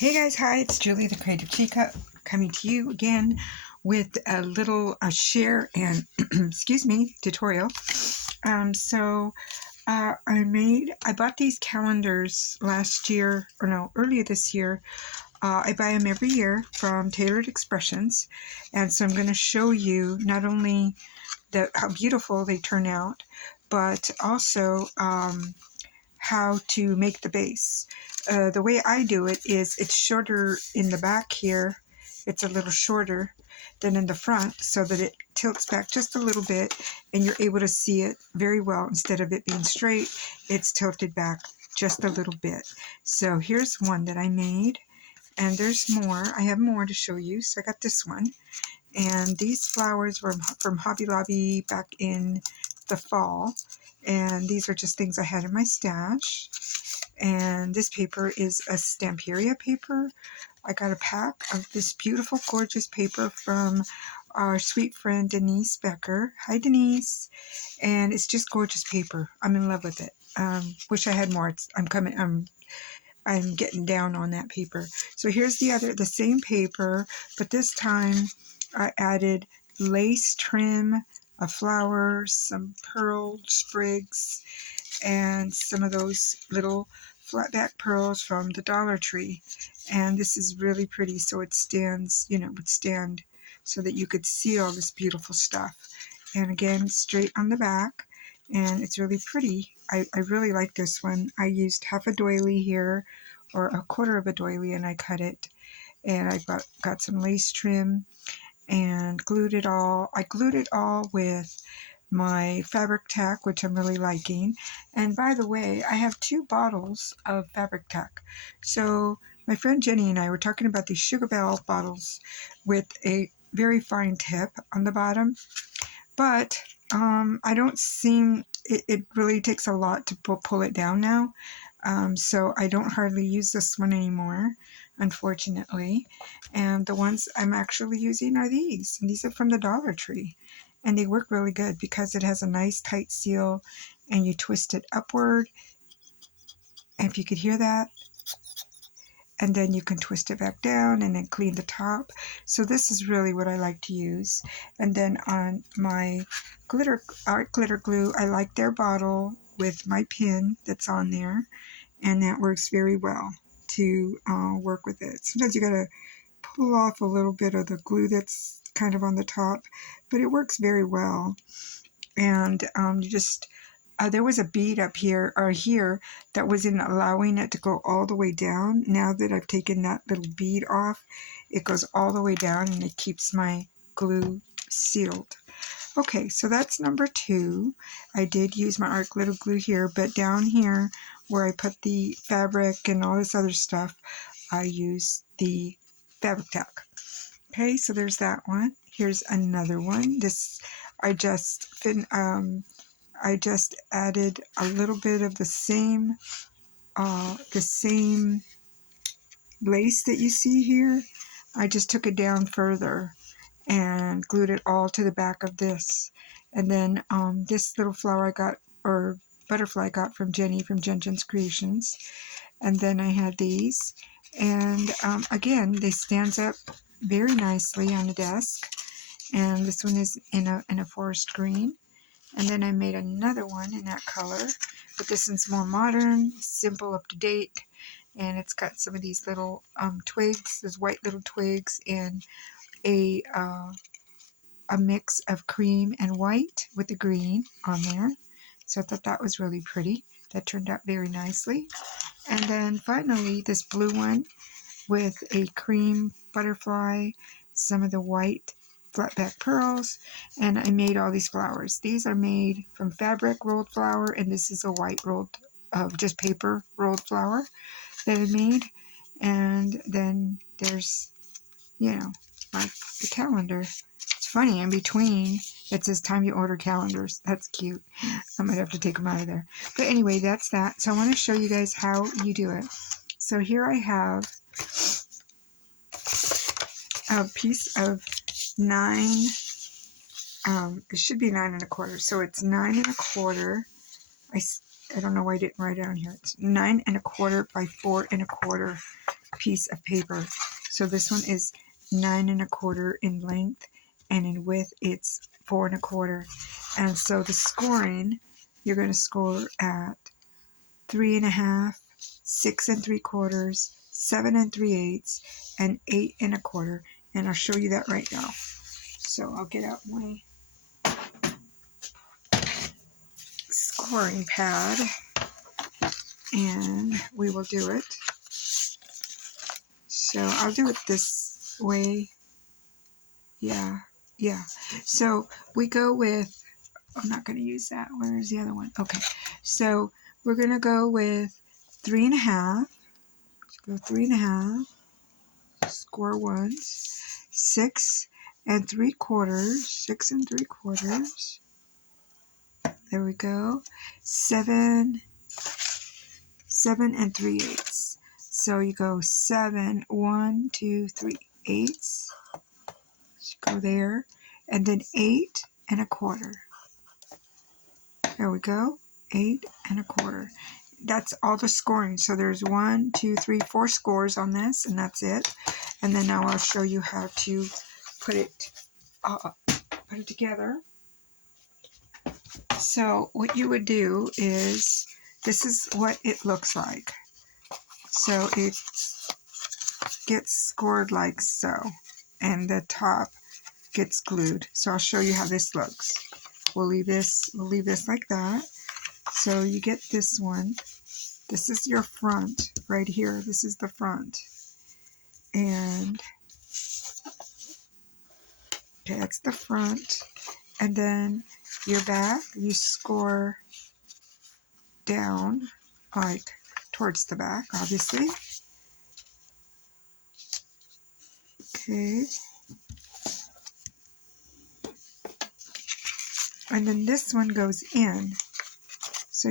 Hey guys, hi, it's Julie the Creative Chica coming to you again with a little share and excuse me, tutorial. I bought these calendars last year, or no, earlier this year. I buy them every year from Tailored Expressions, and so I'm going to show you not only how beautiful they turn out, but also how to make the base. The way I do it is it's shorter in the back here. It's a little shorter than in the front so that it tilts back just a little bit and you're able to see it very well. Instead of it being straight, it's tilted back just a little bit. So here's one that I made, and there's more. I have more to show you. So I got this one. And these flowers were from Hobby Lobby back in the fall. And these are just things I had in my stash. And this paper is a Stamperia paper. I got a pack of this beautiful, gorgeous paper from our sweet friend Denise Becker. Hi, Denise. And it's just gorgeous paper. I'm in love with it. Wish I had more. I'm getting down on that paper. So here's the same paper, but this time I added lace trim, a flower, some pearl sprigs, and some of those little flat back pearls from the Dollar Tree. And this is really pretty, so it stands, would stand so that you could see all this beautiful stuff. And again, straight on the back, and it's really pretty. I really like this one. I used half a doily here, or a quarter of a doily, and I cut it. And I got some lace trim and glued it all. I glued it all with my fabric tack, which I'm really liking. And by the way, I have 2 bottles of fabric tack. So my friend Jenny and I were talking about these Sugar Bell bottles with a very fine tip on the bottom. But I don't seem, it really takes a lot to pull it down now. So I don't hardly use this one anymore, unfortunately. And the ones I'm actually using are these. And these are from the Dollar Tree. And they work really good because it has a nice tight seal and you twist it upward. And if you could hear that. And then you can twist it back down and then clean the top. So this is really what I like to use. And then on my art glitter glue, I like their bottle with my pin that's on there. And that works very well to work with it. Sometimes you gotta pull off a little bit of the glue that's kind of on the top, but it works very well. And there was a bead up here or here that wasn't allowing it to go all the way down. Now that I've taken that little bead off, it goes all the way down and it keeps my glue sealed. Okay, so that's number 2. I did use my art glitter glue here, but down here where I put the fabric and all this other stuff, I use the fabric tack. Okay, so there's that one. Here's another one. I just added a little bit of the same lace that you see here. I just took it down further and glued it all to the back of this. And then this little flower I got, or butterfly I got from Jenny from Jen's Creations. And then I had these. And again, they stands up very nicely on the desk. And this one is in a forest green. And then I made another one in that color, but this one's more modern, simple, up to date, and it's got some of these little twigs, those white little twigs, and a mix of cream and white with the green on there. So I thought that was really pretty. That turned out very nicely. And then finally, this blue one with a cream butterfly, some of the white flat back pearls, and I made all these flowers. These are made from fabric rolled flower, and this is a white rolled, just paper rolled flower that I made. And then there's, like the calendar. It's funny, in between it says time you order calendars. That's cute. I might have to take them out of there. But anyway, that's that. So I want to show you guys how you do it. So here I have a piece of 9, it should be 9 1/4, so it's 9 1/4. I don't know why I didn't write it down here. It's 9 1/4 by 4 1/4 piece of paper. So this one is 9 1/4 in length, and in width it's 4 1/4. And so the scoring, you're going to score at 3 1/2, 6 3/4, 7 3/8, and 8 1/4. And I'll show you that right now. So I'll get out my scoring pad and we will do it. So I'll do it this way. Yeah. So we go with, I'm not going to use that. Where is the other one? Okay. So we're going to go with 3 1/2. Let's go 3 1/2. Score ones. 6 3/4. 6 3/4. There we go. 7 3/8. So you go 7, 1, 2, 3, 8. Go there, and then 8 1/4. There we go, 8 1/4. That's all the scoring. So there's 1, 2, 3, 4 scores on this, and that's it. And then now I'll show you how to put it together. So what you would do is, this is what it looks like. So it gets scored like so, and the top gets glued. So I'll show you how this looks. We'll leave this like that. So you get this one. This is your front right here. This is the front. And okay, that's the front. And then your back, you score down, like towards the back, obviously. Okay. And then this one goes in. So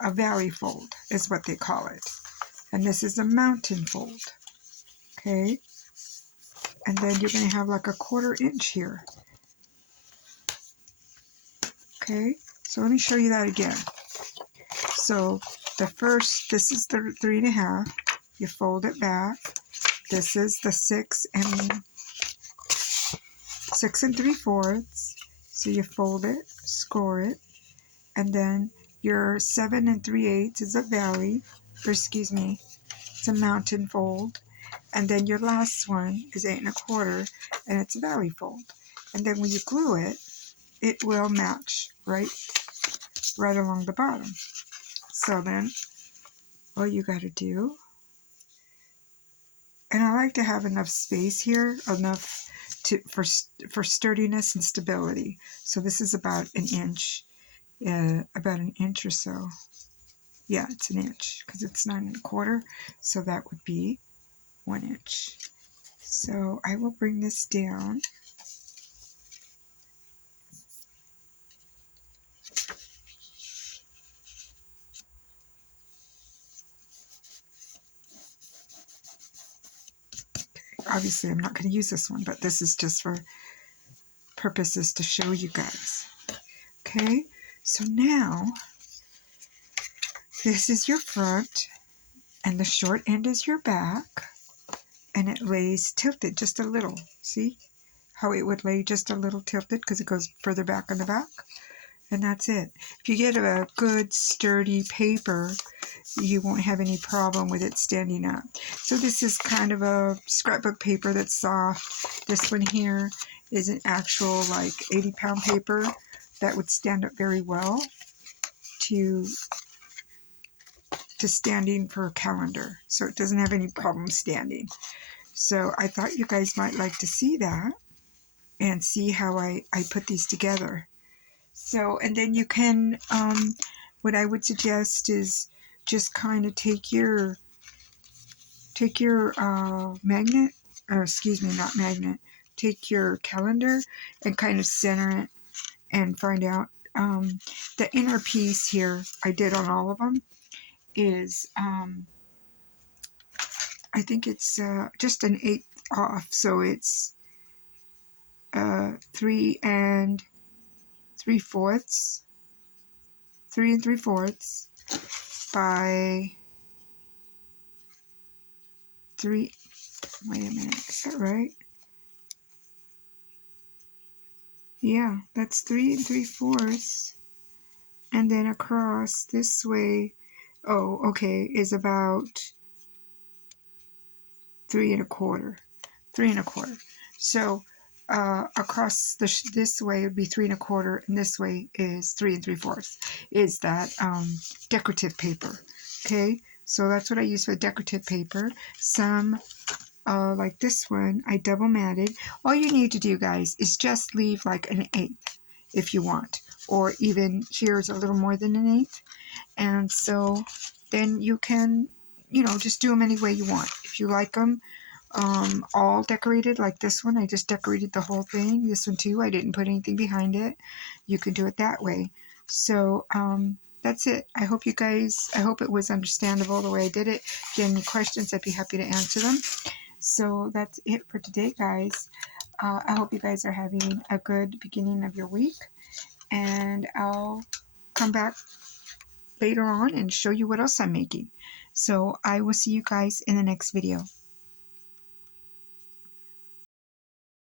a valley fold is what they call it. And this is a mountain fold. Okay. And then you're going to have like a 1/4 inch here. Okay. So let me show you that again. So the first, this is the 3 1/2. You fold it back. This is the 6 3/4. So you fold it, score it, and then your 7 3/8 is a valley, or excuse me, it's a mountain fold, and then your last one is 8 1/4, and it's a valley fold. And then when you glue it, it will match right along the bottom. So then, all you got to do, and I like to have enough space here, enough for sturdiness and stability. So this is about an inch. About an inch or so. Yeah, it's an inch because it's 9 1/4, so that would be 1 inch. So I will bring this down. Okay, obviously I'm not going to use this one, but this is just for purposes to show you guys. Okay, so now this is your front, and the short end is your back, and it lays tilted just a little. See how it would lay just a little tilted because it goes further back on the back? And that's it. If you get a good sturdy paper, you won't have any problem with it standing up. So this is kind of a scrapbook paper that's soft. This one here is an actual like 80-pound paper that would stand up very well to standing for a calendar. So it doesn't have any problem standing. So I thought you guys might like to see that and see how I put these together. So, and then you can, what I would suggest is just kind of take your magnet, or excuse me, not magnet, take your calendar and kind of center it and find out, the inner piece here, I did on all of them, is, I think it's just an 1/8 off, so it's 3 3/4 by 3, wait a minute, is that right? Yeah, that's 3 3/4. And then across this way, oh, okay, is about 3 1/4. 3 1/4. So across this way would be 3 1/4, and this way is 3 3/4. Is that decorative paper? Okay, so that's what I use for decorative paper. Some like this one, I double matted. All you need to do, guys, is just leave like an 1/8 if you want, or even here's a little more than an 1/8. And so then you can, you know, just do them any way you want. If you like them all decorated like this one, I just decorated the whole thing. This one too, I didn't put anything behind it. You can do it that way. So that's it. I hope it was understandable the way I did it. If you have any questions, I'd be happy to answer them. So that's it for today, guys. I hope you guys are having a good beginning of your week, and I'll come back later on and show you what else I'm making. So I will see you guys in the next video.